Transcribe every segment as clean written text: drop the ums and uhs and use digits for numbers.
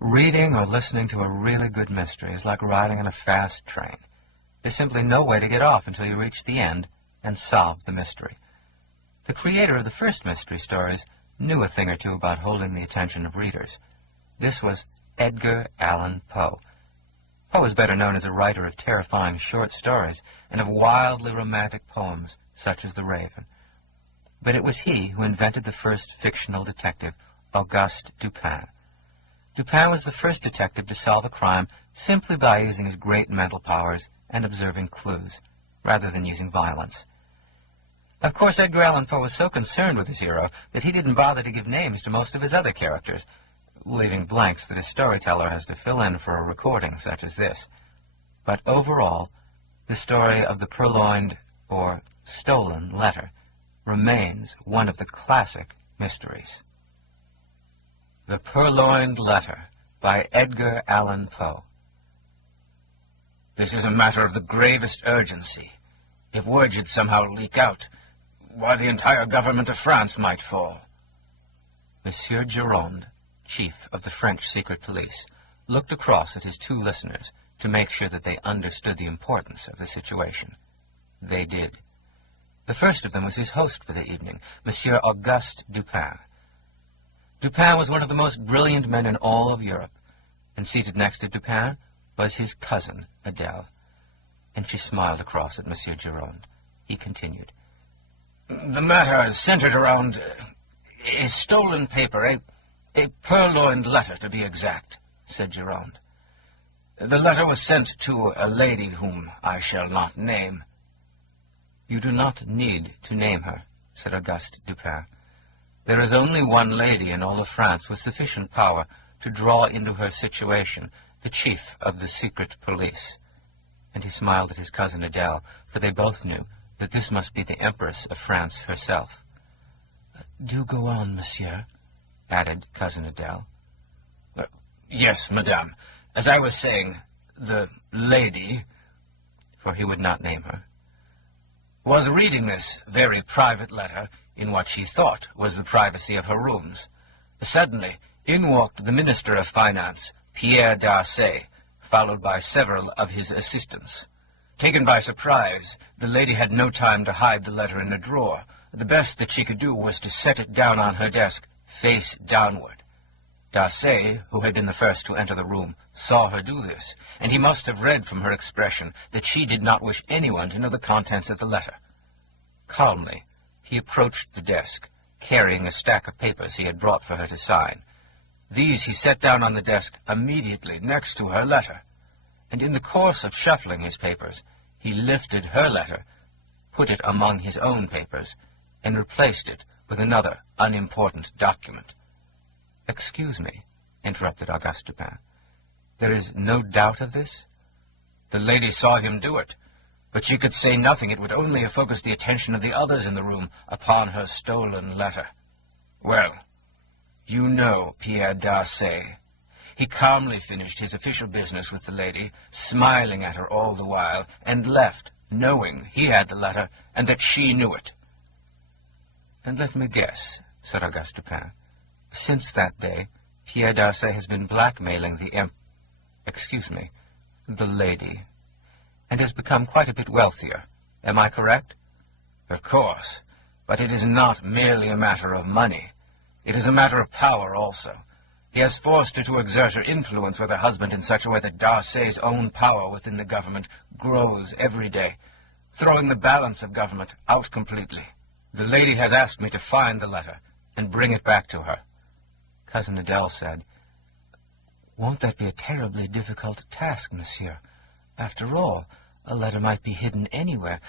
Reading or listening to a really good mystery is like riding on a fast train. There's simply no way to get off until you reach the end and solve the mystery. The creator of the first mystery stories knew a thing or two about holding the attention of readers. This was Edgar Allan Poe. Poe is better known as a writer of terrifying short stories and of wildly romantic poems, such as The Raven. But it was he who invented the first fictional detective, Auguste Dupin. Dupin was the first detective to solve a crime simply by using his great mental powers and observing clues, rather than using violence. Of course, Edgar Allan Poe was so concerned with his hero that he didn't bother to give names to most of his other characters, leaving blanks that his storyteller has to fill in for a recording such as this. But overall, the story of the Purloined, or Stolen, Letter remains one of the classic mysteries. The Purloined Letter by Edgar Allan Poe. This is a matter of the gravest urgency. If word should somehow leak out, why, the entire government of France might fall. Monsieur Gironde, chief of the French secret police, looked across at his two listeners to make sure that they understood the importance of the situation. They did. The first of them was his host for the evening, Monsieur Auguste Dupin. Dupin was one of the most brilliant men in all of Europe, and seated next to Dupin was his cousin, Adele. And she smiled across at Monsieur Gironde. He continued. The matter is centered around a stolen paper, a purloined letter, to be exact, said Gironde. The letter was sent to a lady whom I shall not name. You do not need to name her, said Auguste Dupin. There is only one lady in all of France with sufficient power to draw into her situation the chief of the secret police. And he smiled at his cousin Adele, for they both knew that this must be the Empress of France herself. Do go on, monsieur, added cousin Adele. Yes, madame. As I was saying, the lady, for he would not name her, was reading this very private letter in what she thought was the privacy of her rooms. Suddenly, in walked the Minister of Finance, Pierre d'Arcy, followed by several of his assistants. Taken by surprise, the lady had no time to hide the letter in a drawer. The best that she could do was to set it down on her desk, face downward. D'Arcy, who had been the first to enter the room, saw her do this, and he must have read from her expression that she did not wish anyone to know the contents of the letter. Calmly, he approached the desk, carrying a stack of papers he had brought for her to sign. These he set down on the desk immediately next to her letter, and in the course of shuffling his papers, he lifted her letter, put it among his own papers, and replaced it with another unimportant document. Excuse me, interrupted Auguste Dupin. There is no doubt of this? The lady saw him do it, but she could say nothing. It would only have focused the attention of the others in the room upon her stolen letter. Well, you know Pierre d'Arcy. He calmly finished his official business with the lady, smiling at her all the while, and left, knowing he had the letter and that she knew it. And let me guess, said Auguste Dupin. Since that day, Pierre d'Arcy has been blackmailing the lady, and has become quite a bit wealthier. Am I correct? Of course, but it is not merely a matter of money. It is a matter of power also. He has forced her to exert her influence with her husband in such a way that D'Arcy's own power within the government grows every day, throwing the balance of government out completely. The lady has asked me to find the letter and bring it back to her. Cousin Adele said, Won't that be a terribly difficult task, monsieur? After all, a letter might be hidden anywhere.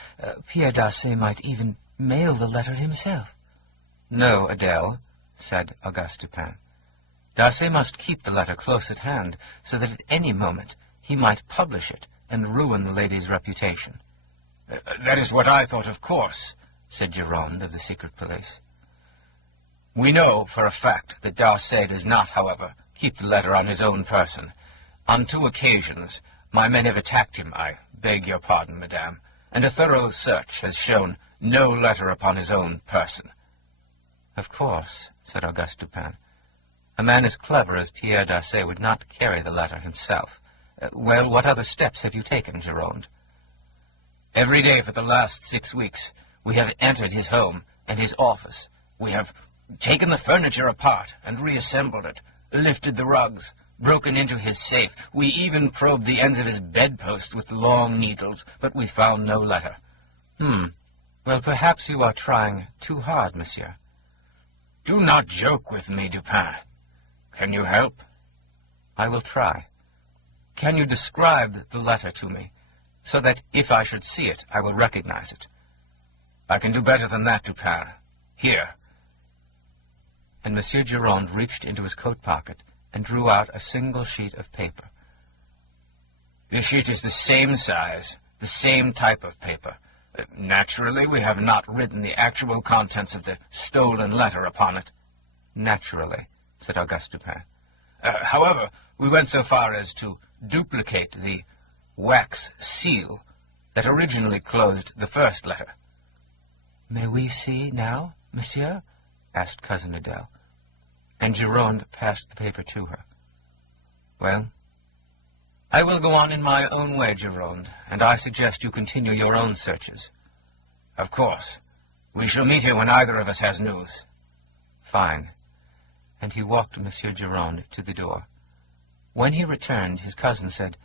Pierre d'Arcy might even mail the letter himself. No, Adele, said Auguste Dupin. D'Arcy must keep the letter close at hand, so that at any moment he might publish it and ruin the lady's reputation. That is what I thought, of course, said Gironde of the secret police. We know for a fact that D'Arcy does not, however, keep the letter on his own person. On 2 occasions, my men have attacked him, I beg your pardon, madame, and a thorough search has shown no letter upon his own person. Of course, said Auguste Dupin. A man as clever as Pierre Darsay would not carry the letter himself. Well, what other steps have you taken, Gironde? Every day for the last 6 weeks, we have entered his home and his office. We have taken the furniture apart and reassembled it, lifted the rugs, broken into his safe. We even probed the ends of his bedpost with long needles, but we found no letter. Well, perhaps you are trying too hard, monsieur. Do not joke with me, Dupin. Can you help? I will try. Can you describe the letter to me, so that if I should see it, I will recognize it? I can do better than that, Dupin. Here. And Monsieur Gironde reached into his coat pocket and drew out a single sheet of paper. This sheet is the same size, the same type of paper. Naturally, we have not written the actual contents of the stolen letter upon it. Naturally, said Auguste Dupin. However, we went so far as to duplicate the wax seal that originally closed the first letter. May we see now, monsieur? Asked Cousin Adele. And Gironde passed the paper to her. Well, I will go on in my own way, Gironde, and I suggest you continue your own searches. Of course. We shall meet here when either of us has news. Fine. And he walked Monsieur Gironde to the door. When he returned, his cousin said,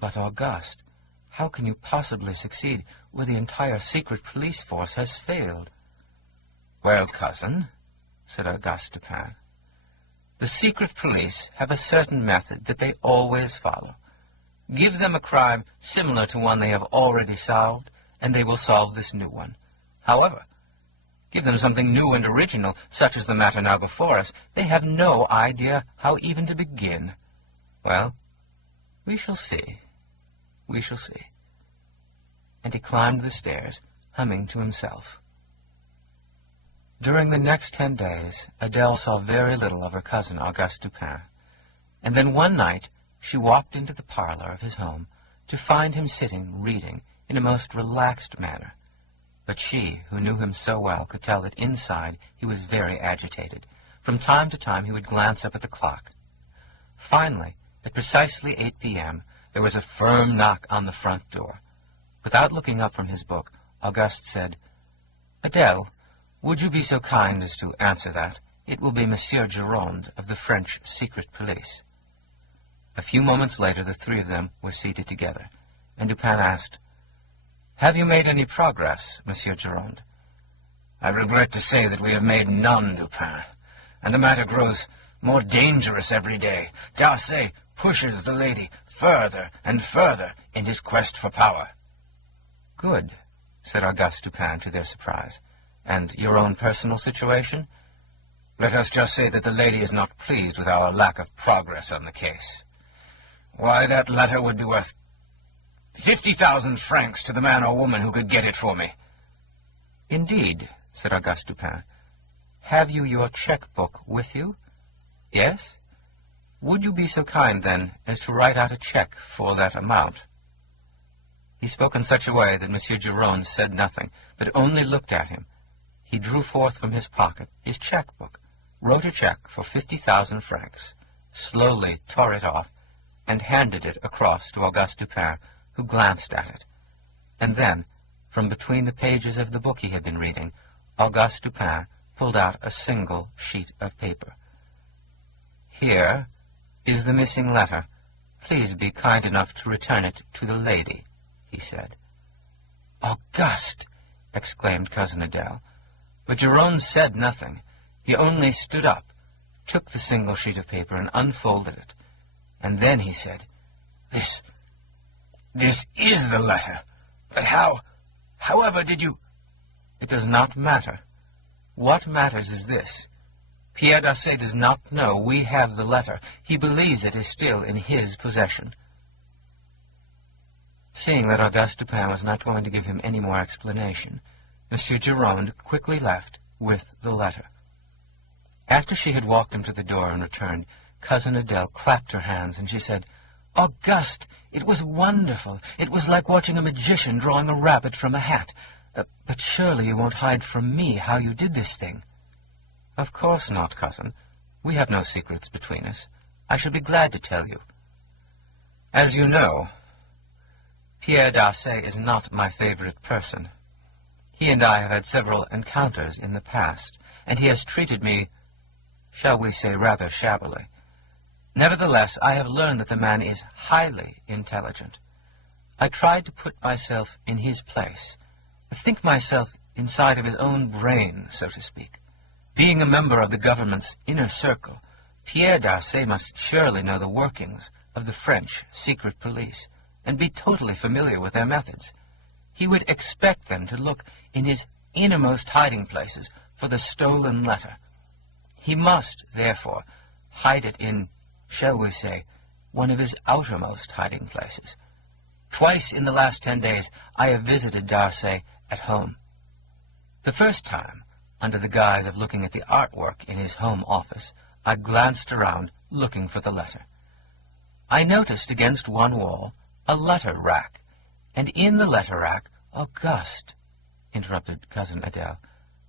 But Auguste, how can you possibly succeed where the entire secret police force has failed? Well, cousin, said Auguste Dupin, the secret police have a certain method that they always follow. Give them a crime similar to one they have already solved, and they will solve this new one. However, give them something new and original, such as the matter now before us, they have no idea how even to begin. Well, we shall see. We shall see. And he climbed the stairs, humming to himself. During the next 10 days, Adele saw very little of her cousin Auguste Dupin, and then one night she walked into the parlor of his home to find him sitting reading in a most relaxed manner. But she, who knew him so well, could tell that inside he was very agitated. From time to time he would glance up at the clock. Finally, at precisely 8 p.m., there was a firm knock on the front door. Without looking up from his book, Auguste said, Adele, would you be so kind as to answer that? It will be Monsieur Gironde of the French secret police. A few moments later, the three of them were seated together, and Dupin asked, Have you made any progress, Monsieur Gironde? I regret to say that we have made none, Dupin, and the matter grows more dangerous every day. Darsay pushes the lady further and further in his quest for power. Good, said Auguste Dupin to their surprise. And your own personal situation? Let us just say that the lady is not pleased with our lack of progress on the case. Why, that letter would be worth 50,000 francs to the man or woman who could get it for me. Indeed, said Auguste Dupin. Have you your cheque-book with you? Yes? Would you be so kind, then, as to write out a cheque for that amount? He spoke in such a way that Monsieur Gironde said nothing, but only looked at him. He drew forth from his pocket his cheque-book, wrote a cheque for 50,000 francs, slowly tore it off, and handed it across to Auguste Dupin, who glanced at it. And then, from between the pages of the book he had been reading, Auguste Dupin pulled out a single sheet of paper. Here is the missing letter. Please be kind enough to return it to the lady, he said. Auguste! Exclaimed Cousin Adele. But Gironde said nothing. He only stood up, took the single sheet of paper, and unfolded it. And then he said, This is the letter. But however did you... It does not matter. What matters is this. Pierre Darsay does not know we have the letter. He believes it is still in his possession. Seeing that Auguste Dupin was not going to give him any more explanation, Monsieur Gironde quickly left with the letter. After she had walked him to the door and returned, Cousin Adele clapped her hands, and she said, Auguste, it was wonderful. It was like watching a magician drawing a rabbit from a hat. But surely you won't hide from me how you did this thing. Of course not, cousin. We have no secrets between us. I shall be glad to tell you. As you know, Pierre d'Arcy is not my favorite person. He and I have had several encounters in the past, and he has treated me, shall we say, rather shabbily. Nevertheless, I have learned that the man is highly intelligent. I tried to put myself in his place, think myself inside of his own brain, so to speak. Being a member of the government's inner circle, Pierre d'Arcy must surely know the workings of the French secret police and be totally familiar with their methods. He would expect them to look in his innermost hiding places for the stolen letter. He must, therefore, hide it in, shall we say, one of his outermost hiding places. Twice in the last 10 days I have visited d'Arcy at home. The first time, under the guise of looking at the artwork in his home office, I glanced around looking for the letter. I noticed against one wall a letter rack, and in the letter rack, Auguste, interrupted Cousin Adele,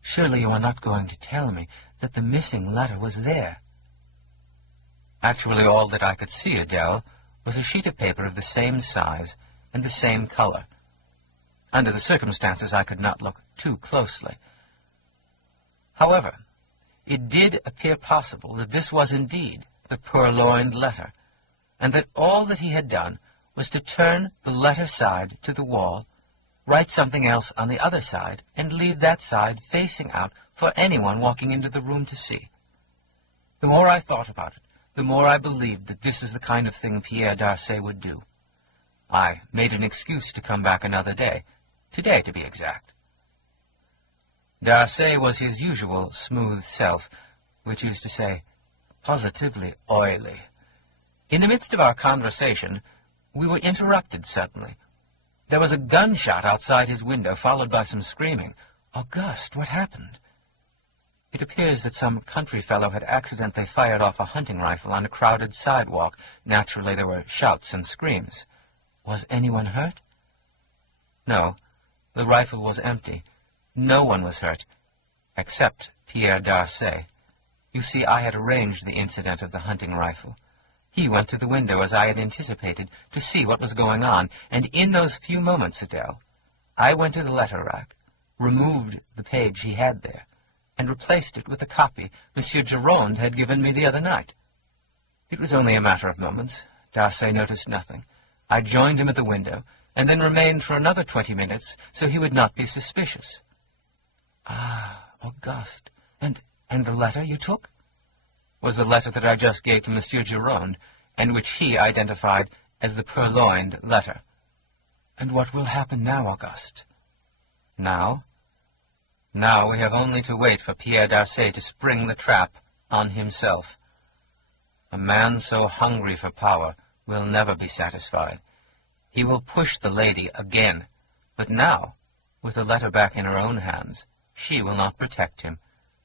surely you are not going to tell me that the missing letter was there? Actually, all that I could see, Adele, was a sheet of paper of the same size and the same color. Under the circumstances, I could not look too closely. However, it did appear possible that this was indeed the Purloined Letter, and that all that he had done was to turn the letter side to the wall, write something else on the other side, and leave that side facing out for anyone walking into the room to see. The more I thought about it, the more I believed that this was the kind of thing Pierre d'Arcy would do. I made an excuse to come back another day, today to be exact. D'Arcy was his usual smooth self, which is to say, positively oily. In the midst of our conversation, we were interrupted suddenly. There was a gunshot outside his window, followed by some screaming. "Auguste, what happened?" It appears that some country fellow had accidentally fired off a hunting rifle on a crowded sidewalk. Naturally, there were shouts and screams. Was anyone hurt? No, the rifle was empty. No one was hurt, except Pierre d'Arcy. You see, I had arranged the incident of the hunting rifle. He went to the window, as I had anticipated, to see what was going on, and in those few moments, Adele, I went to the letter rack, removed the page he had there, and replaced it with a copy Monsieur Gironde had given me the other night. It was only a matter of moments. D'Arcy noticed nothing. I joined him at the window, and then remained for another 20 minutes, so he would not be suspicious. Ah, Auguste, and the letter you took? Was the letter that I just gave to Monsieur Gironde, and which he identified as the Purloined Letter. And what will happen now, Auguste? Now? Now we have only to wait for Pierre d'Arcy to spring the trap on himself. A man so hungry for power will never be satisfied. He will push the lady again, but now, with the letter back in her own hands, she will not protect him.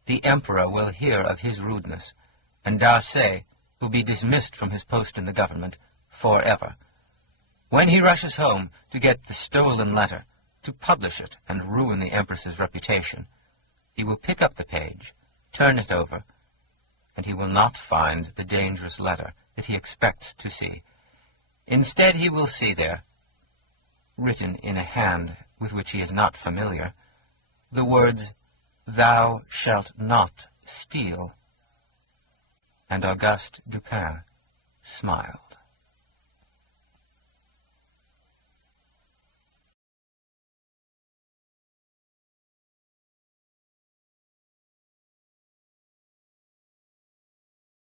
The Emperor will hear of his rudeness, and d'Arcy will be dismissed from his post in the government forever. When he rushes home to get the stolen letter, to publish it and ruin the Empress's reputation, he will pick up the page, turn it over, and he will not find the dangerous letter that he expects to see. Instead, he will see there, written in a hand with which he is not familiar, the words, "Thou shalt not steal." And Auguste Dupin smiled.